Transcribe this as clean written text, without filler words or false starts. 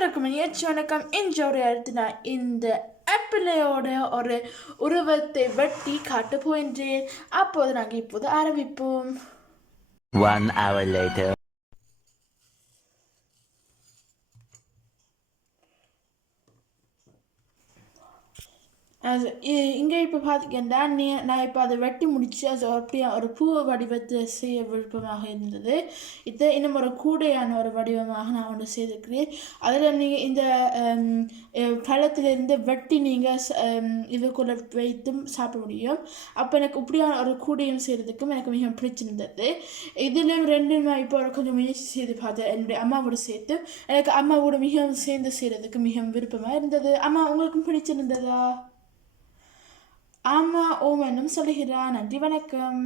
அனைவருக்கும் முயற்சி வணக்கம். இன்று ஒரு இடத்து நான் இந்த ஆப்பிளோட ஒரு உருவத்தை வெட்டி காட்ட போகின்றேன். அப்போது நாங்கள் இப்போது ஆரம்பிப்போம். 1 hour later. அது இங்கே இப்போ பார்த்திங்கன்னா நான் இப்போ அதை வெட்டி முடித்து அது அப்படியே ஒரு பூ வடிவத்தை செய்ய விருப்பமாக இருந்தது. இதை இன்னும் ஒரு கூடையான ஒரு வடிவமாக நான் ஒன்று செய்திருக்கிறேன். அதில் நீங்கள் இந்த பழத்திலிருந்து வெட்டி நீங்கள் இதுக்குள்ளே வைத்தும் சாப்பிட முடியும். அப்போ எனக்கு இப்படியான ஒரு கூடையும் செய்கிறதுக்கும் எனக்கு மிகவும் பிடிச்சிருந்தது. இதிலும் ரெண்டும் நான் இப்போ கொஞ்சம் முயற்சி செய்து பார்த்தேன். என்னுடைய அம்மாவோடு சேர்த்து எனக்கு அம்மாவோட மிகவும் சேர்ந்து செய்கிறதுக்கு மிகவும் விருப்பமாக இருந்தது. அம்மா உங்களுக்கும் பிடிச்சிருந்ததா? ஆமாம் ஓமனும் சொல்லுகிறான். நன்றி வணக்கம்.